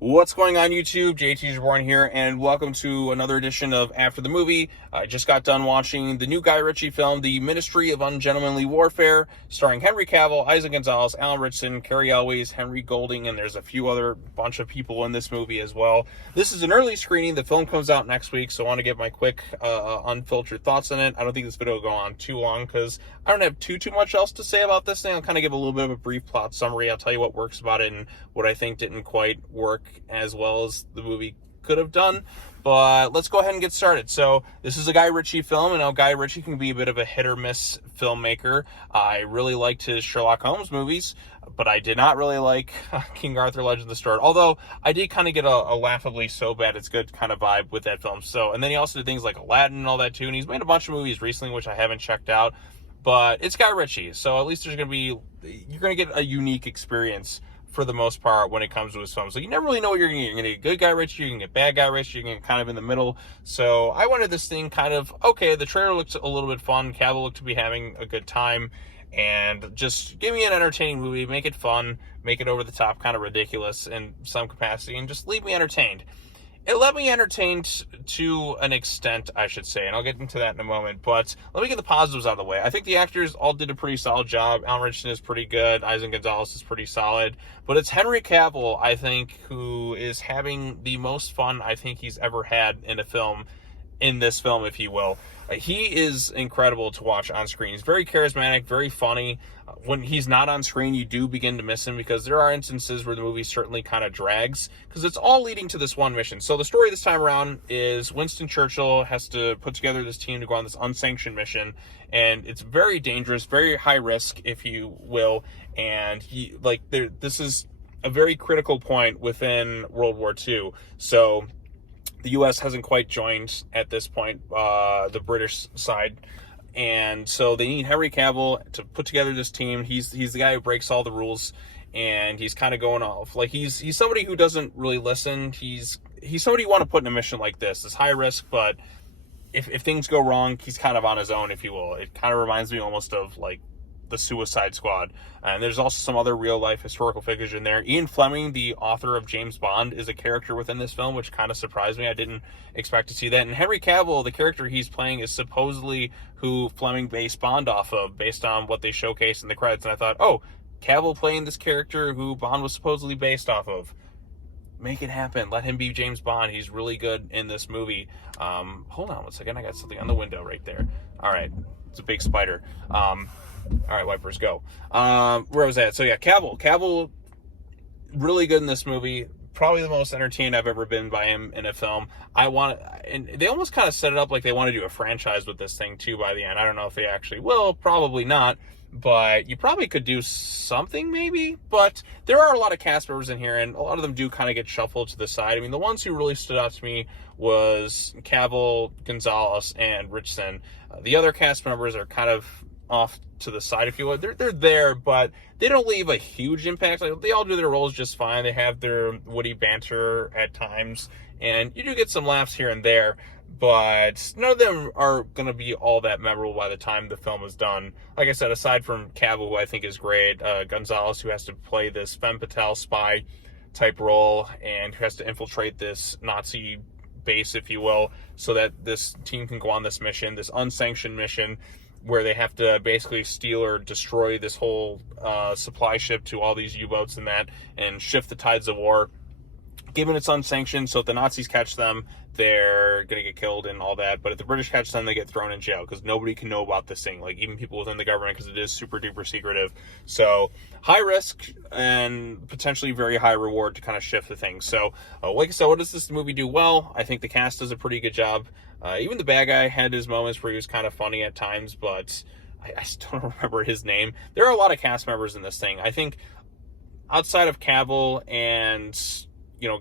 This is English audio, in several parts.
What's going on, YouTube? JT's Reborn here, and welcome to another edition of After the Movie. I just got done watching the new Guy Ritchie film, The Ministry of Ungentlemanly Warfare, starring Henry Cavill, Isaac Gonzalez, Alan Ritchson, Carrie Elways, Henry Golding, and there's a few other bunch of people in this movie as well. This is an early screening. The film comes out next week, so I want to get my quick, unfiltered thoughts on it. I don't think this video will go on too long because I don't have too much else to say about this thing. I'll kind of give a little bit of a brief plot summary. I'll tell you what works about it and what I think didn't quite work as well as the movie could have done. But let's go ahead and get started. So this is a Guy Ritchie film, and now Guy Ritchie can be a bit of a hit or miss filmmaker. I really liked his Sherlock Holmes movies, but I did not really like King Arthur Legend of the Sword, although I did kind of get a laughably so bad it's good kind of vibe with that film. So, and then he also did things like Aladdin and all that too, and he's made a bunch of movies recently which I haven't checked out, but it's Guy Ritchie, so at least you're going to get a unique experience for the most part when it comes to his films. So you never really know what you're going to get. You're going to get good Guy Ritchie, you're going to get bad Guy Ritchie, you're going to get kind of in the middle. So I wanted this thing kind of, okay, the trailer looked a little bit fun, Cavill looked to be having a good time, and just give me an entertaining movie, make it fun, make it over the top, kind of ridiculous in some capacity, and just leave me entertained. It let me entertained to an extent, I should say, and I'll get into that in a moment, but let me get the positives out of the way. I think the actors all did a pretty solid job. Alan Ritchson is pretty good. Isaac Gonzalez is pretty solid, but it's Henry Cavill, I think, who is having the most fun I think he's ever had in a film, in this film, if you will. He is incredible to watch on screen. He's very charismatic, very funny. When he's not on screen, you do begin to miss him because there are instances where the movie certainly kind of drags because it's all leading to this one mission. So the story this time around is Winston Churchill has to put together this team to go on this unsanctioned mission, and it's very dangerous, very high risk, if you will. And this is a very critical point within World War II. So the U.S. hasn't quite joined at this point, the British side. And so they need Henry Cavill to put together this team. He's the guy who breaks all the rules, and he's kind of going off. Like, he's somebody who doesn't really listen. He's somebody you want to put in a mission like this. It's high risk, but if things go wrong, he's kind of on his own, if you will. It kind of reminds me almost of, like, the Suicide Squad. And there's also some other real-life historical figures in there. Ian Fleming, the author of James Bond, is a character within this film, which kind of surprised me. I didn't expect to see that. And Henry Cavill, the character he's playing, is supposedly who Fleming based Bond off of, based on what they showcased in the credits. And I thought, oh, Cavill playing this character who Bond was supposedly based off of. Make it happen. Let him be James Bond. He's really good in this movie. Hold on one second. I got something on the window right there. All right. It's a big spider. All right, wipers, go. Where was that? So yeah, Cavill, really good in this movie. Probably the most entertained I've ever been by him in a film. And they almost kind of set it up like they want to do a franchise with this thing too by the end. I don't know if they actually will, probably not, but you probably could do something maybe. But there are a lot of cast members in here, and a lot of them do kind of get shuffled to the side. I mean, the ones who really stood out to me was Cavill, Gonzalez, and Ritchson. The other cast members are kind of off to the side, if you will. They're there, but they don't leave a huge impact. Like, they all do their roles just fine. They have their witty banter at times, and you do get some laughs here and there, but none of them are going to be all that memorable by the time the film is done. Like I said, aside from Cavill, who I think is great, Gonzalez, who has to play this femme fatale spy type role and who has to infiltrate this Nazi base, if you will, so that this team can go on this mission, this unsanctioned mission, where they have to basically steal or destroy this whole supply ship to all these U-boats and shift the tides of war. Given it's unsanctioned, so if the Nazis catch them, they're going to get killed and all that. But if the British catch them, they get thrown in jail because nobody can know about this thing, like even people within the government, because it is super duper secretive. So high risk and potentially very high reward to kind of shift the thing. So like I said, what does this movie do well? I think the cast does a pretty good job. Even the bad guy had his moments where he was kind of funny at times, but I still don't remember his name. There are a lot of cast members in this thing. I think outside of Cavill and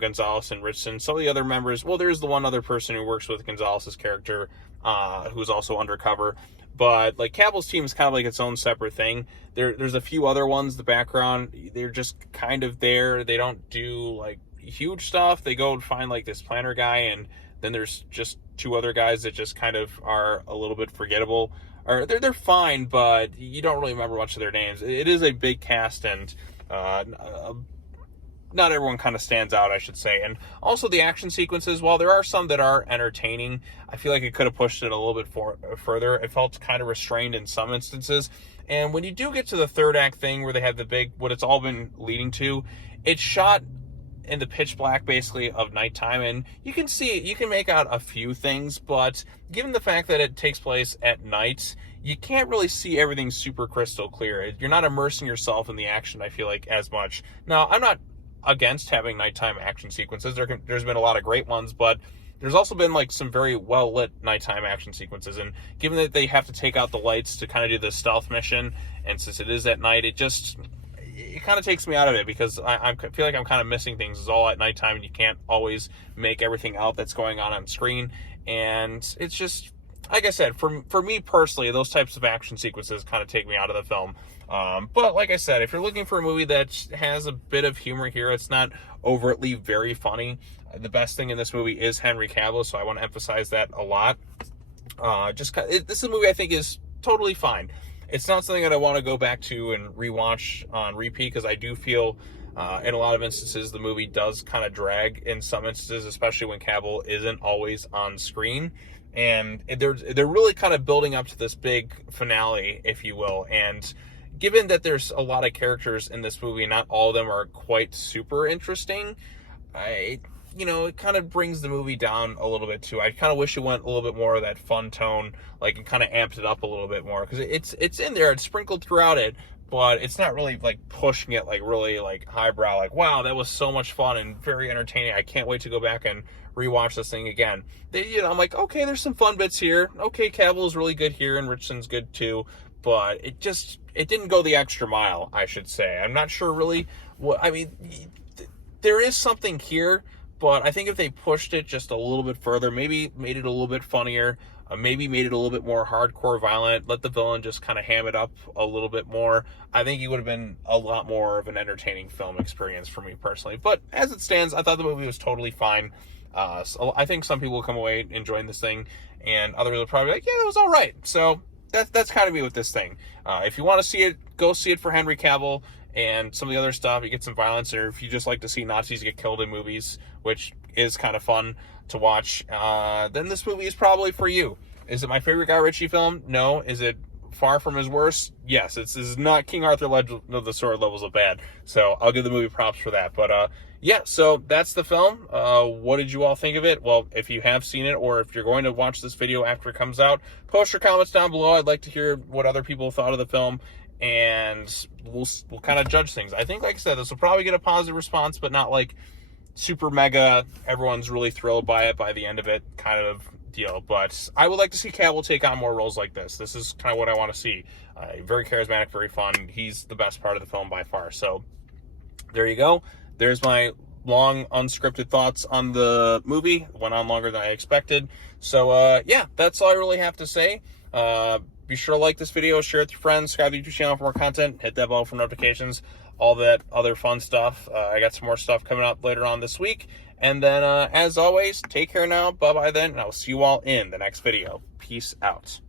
Gonzalez and Ritchson, some of the other members, well, there's the one other person who works with Gonzalez's character, who's also undercover, but like Cavill's team is kind of like its own separate thing. There's a few other ones, the background, they're just kind of there. They don't do like huge stuff. They go and find like this planner guy, and then there's just two other guys that just kind of are a little bit forgettable. Or they're fine, but you don't really remember much of their names. It is a big cast, and not everyone kind of stands out, I should say. And also the action sequences, while there are some that are entertaining, I feel like it could have pushed it a little bit further. It felt kind of restrained in some instances. And when you do get to the third act thing where they have the big, what it's all been leading to, it's shot in the pitch black basically of nighttime, and you can make out a few things, but given the fact that it takes place at night, you can't really see everything super crystal clear. You're not immersing yourself in the action, I feel like, as much. Now, I'm not against having nighttime action sequences. There's been a lot of great ones, but there's also been like some very well lit nighttime action sequences, and given that they have to take out the lights to kind of do the stealth mission, and since it is at night, it kind of takes me out of it, because I feel like I'm kind of missing things. It's all at nighttime, and you can't always make everything out that's going on screen. And it's just, like I said, for me personally, those types of action sequences kind of take me out of the film. But like I said, if you're looking for a movie that has a bit of humor here, it's not overtly very funny. The best thing in this movie is Henry Cavill, so I want to emphasize that a lot. This is a movie I think is totally fine. It's not something that I want to go back to and rewatch on repeat, because I do feel in a lot of instances the movie does kind of drag in some instances, especially when Cavill isn't always on screen. And they're really kind of building up to this big finale, if you will. And given that there's a lot of characters in this movie, not all of them are quite super interesting, it kind of brings the movie down a little bit too. I kind of wish it went a little bit more of that fun tone, like, and kind of amped it up a little bit more, because it's in there, it's sprinkled throughout it, but it's not really like pushing it like really like highbrow, like, wow, that was so much fun and very entertaining, I can't wait to go back and rewatch this thing again. I'm like, okay, there's some fun bits here. Okay, Cavill is really good here, and Richardson's good too, but it didn't go the extra mile, I should say. I'm not sure really there is something here, but I think if they pushed it just a little bit further, maybe made it a little bit funnier, maybe made it a little bit more hardcore violent, let the villain just kind of ham it up a little bit more, I think it would have been a lot more of an entertaining film experience for me personally. But as it stands, I thought the movie was totally fine. So I think some people will come away enjoying this thing, and others will probably be like, yeah, that was all right. So that's kind of me with this thing. If you want to see it, go see it for Henry Cavill and some of the other stuff. You get some violence, or if you just like to see Nazis get killed in movies, which is kind of fun to watch, then this movie is probably for you. Is it my favorite Guy Ritchie film? No. Is it far from his worst? Yes. This is not King Arthur Legend of the Sword levels of bad, so I'll give the movie props for that. But yeah, so that's the film. What did you all think of it? Well, if you have seen it, or if you're going to watch this video after it comes out, post your comments down below. I'd like to hear what other people thought of the film, and we'll kind of judge things. I think, like I said, this will probably get a positive response, but not like super mega, everyone's really thrilled by it by the end of it kind of deal. But I would like to see Cavill take on more roles like this. This is kind of what I want to see. Very charismatic, very fun. He's the best part of the film by far. So there you go. There's my long unscripted thoughts on the movie. It went on longer than I expected. So yeah, that's all I really have to say. Be sure to like this video, share it with your friends, subscribe to the YouTube channel for more content, hit that bell for notifications, all that other fun stuff. I got some more stuff coming up later on this week. And then, as always, take care now. Bye-bye then, and I will see you all in the next video. Peace out.